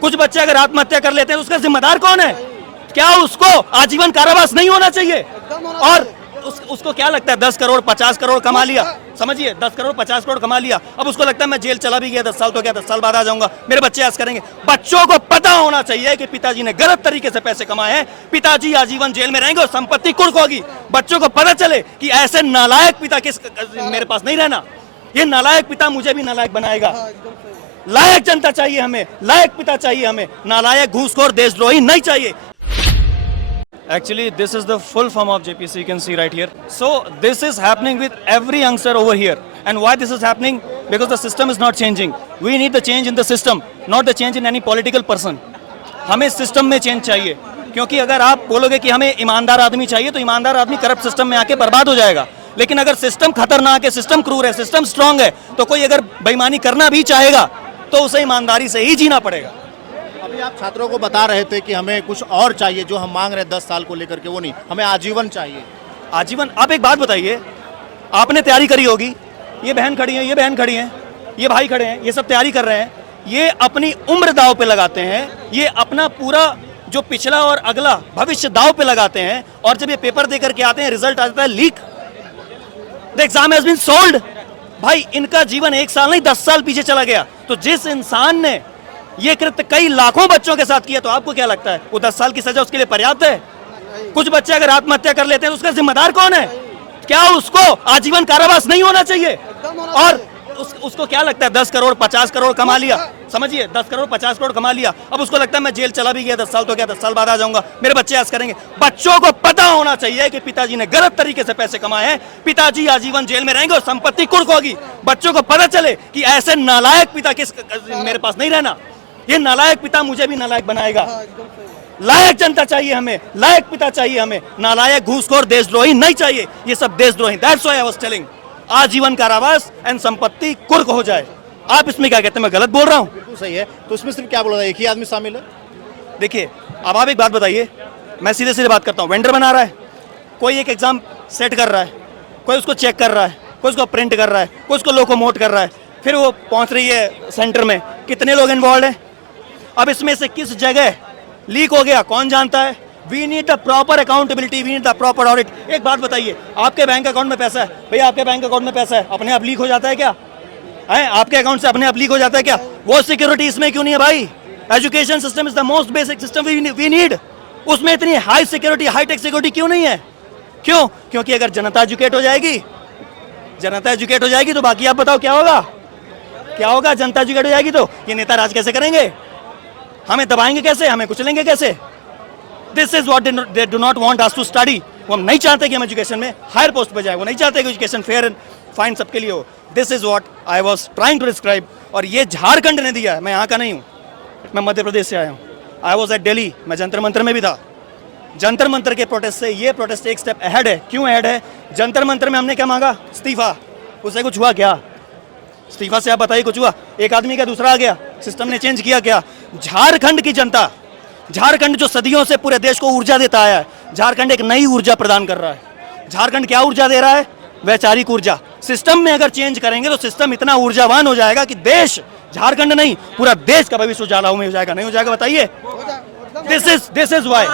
कुछ बच्चे अगर आत्महत्या कर लेते हैं तो उसका जिम्मेदार कौन है? क्या उसको आजीवन कारावास नहीं होना चाहिए? और उसको क्या लगता है 10 करोड़ 50 करोड़ कमा लिया, समझिए 10 करोड़ 50 करोड़ कमा लिया, अब उसको लगता है मैं जेल चला भी गया 10 साल तो क्या 10 साल बाद आ जाऊंगा, मेरे बच्चे ऐसा करेंगे। बच्चों को पता होना चाहिए कि पिताजी ने गलत तरीके से पैसे कमाए हैं, पिताजी आजीवन जेल में रहेंगे और संपत्ति कुर्क होगी। बच्चों को पता चले कि ऐसे नालायक पिता किस मेरे पास नहीं रहना, ये नालायक पिता मुझे भी नालायक बनाएगा। लायक जनता चाहिए हमें, लायक पिता चाहिए हमें, नालायक घूसखोर देशद्रोही नहीं चाहिए। Actually, this is the full form of JPC, you can see right here. So, this is happening with every youngster over here. And why this is happening? Because the system is not changing. We need the change in the system, not the change in any political person. हमें system में change चाहिए, क्योंकि अगर आप बोलोगे कि हमें ईमानदार आदमी चाहिए तो ईमानदार आदमी करप्ट सिस्टम में आके बर्बाद हो जाएगा। लेकिन अगर सिस्टम खतरनाक है, सिस्टम क्रूर है, सिस्टम स्ट्रांग है, तो कोई अगर बेईमानी करना भी चाहेगा तो उसे ईमानदारी से ही जीना पड़ेगा। अभी आप छात्रों को बता रहे थे कि हमें कुछ और चाहिए, जो हम मांग रहे हैं 10 साल को लेकर के वो नहीं, हमें आजीवन चाहिए। आजीवन। आप एक बात बताइए, आपने तैयारी करी होगी, ये बहन खड़ी है, ये बहन खड़ी है, ये भाई खड़े हैं, ये सब तैयारी कर रहे हैं, ये अपनी उम्र दांव पे लगाते हैं, ये अपना पूरा जो पिछला और अगला भविष्य दांव पे लगाते हैं, और जब ये पेपर दे करके आते हैं रिजल्ट आता है leak, the exam has been sold. भाई इनका जीवन 1 साल नहीं 10 साल पीछे चला गया। तो जिस इंसान ने ये कृत्य कई लाखों बच्चों के साथ किया, तो आपको क्या लगता है वो 10 साल की सजा उसके लिए पर्याप्त है? कुछ बच्चे अगर आत्महत्या कर लेते हैं तो उसका जिम्मेदार कौन है? क्या उसको आजीवन कारावास नहीं होना चाहिए? और उसको क्या लगता है 10 करोड़ 50 करोड़ कमा लिया, समझिए 10 करोड़ 50 करोड़ कमा लिया, अब उसको लगता है मैं जेल चला भी गया 10 साल तो क्या 10 साल बाद आ जाऊंगा, मेरे बच्चे ऐसा करेंगे। बच्चों को पता होना चाहिए कि पिताजी ने गलत तरीके से पैसे कमाए हैं, पिताजी आजीवन जेल में रहेंगे और संपत्ति कुर्क होगी। बच्चों को पता चले कि ऐसे नालायक पिता किस मेरे पास नहीं रहना, ये नालायक पिता मुझे भी नालायक बनाएगा। लायक जनता चाहिए हमें, लायक पिता चाहिए हमें, नालायक घूसखोर देशद्रोही नहीं चाहिए। ये सब देशद्रोही, that's why I was telling आजीवन कारावास एंड संपत्ति कुर्क हो जाए। आप इसमें क्या कहते हैं? मैं गलत बोल रहा हूँ? बिल्कुल सही है। तो इसमें सिर्फ क्या बोला था, एक ही आदमी शामिल है? देखिए अब आप एक बात बताइए, मैं सीधे सीधे बात करता हूँ। वेंडर बना रहा है, कोई एक एग्जाम सेट कर रहा है, कोई उसको चेक कर रहा है, कोई उसको प्रिंट कर रहा है, कोई उसको लोकोमोट कर रहा है, फिर वो पहुंच रही है सेंटर में, कितने लोग इन्वॉल्व हैं? अब इसमें से किस जगह लीक हो गया कौन जानता है? We need the proper accountability, we need the proper audit. एक बात बताइए, आपके बैंक अकाउंट में पैसा है, भैया आपके बैंक अकाउंट में पैसा है, अपने आप लीक हो जाता है क्या? है आपके अकाउंट से अपने आप लीक हो जाता है क्या? वो सिक्योरिटी इसमें क्यों नहीं है भाई? Education system is the most basic system we need, उसमें इतनी हाई सिक्योरिटी हाईटेक सिक्योरिटी क्यों नहीं है? क्यों? क्योंकि अगर जनता एजुकेट हो जाएगी, जनता एजुकेट हो जाएगी तो बाकी आप बताओ क्या होगा? क्या होगा? जनता एजुकेट हो जाएगी तो ये नेता राज कैसे करेंगे? हमें दबाएंगे कैसे? हमें कुचलेंगे कैसे? This is what they do not want us to study. वो हम नहीं चाहते कि हम एजुकेशन में हायर पोस्ट पे जाए, वो नहीं चाहते कि एजुकेशन फेयर एंड फाइन सबके लिए हो। This is what I was trying to describe. और ये झारखंड ने दिया है, मैं यहाँ का नहीं हूँ, मैं मध्य प्रदेश से आया हूँ। आई वॉज एट दिल्ली, मैं जंतर मंतर में भी था। जंतर मंतर के प्रोटेस्ट से ये प्रोटेस्ट एक स्टेप अहेड है। क्यों अहेड है? जंतर मंतर में हमने क्या मांगा? इस्तीफा। उससे कुछ हुआ क्या? इस्तीफा से आप बताइए कुछ हुआ? एक आदमी का दूसरा आ गया, सिस्टम ने चेंज किया क्या? झारखंड की जनता, झारखंड जो सदियों से पूरे देश को ऊर्जा देता आया है, झारखंड एक नई ऊर्जा प्रदान कर रहा है। झारखंड क्या ऊर्जा दे रहा है? वैचारिक ऊर्जा। सिस्टम में अगर चेंज करेंगे तो सिस्टम इतना ऊर्जावान हो जाएगा कि देश, झारखंड नहीं पूरा देश का भविष्य उजाला में हो जाएगा। नहीं हो जाएगा बताइए? This is why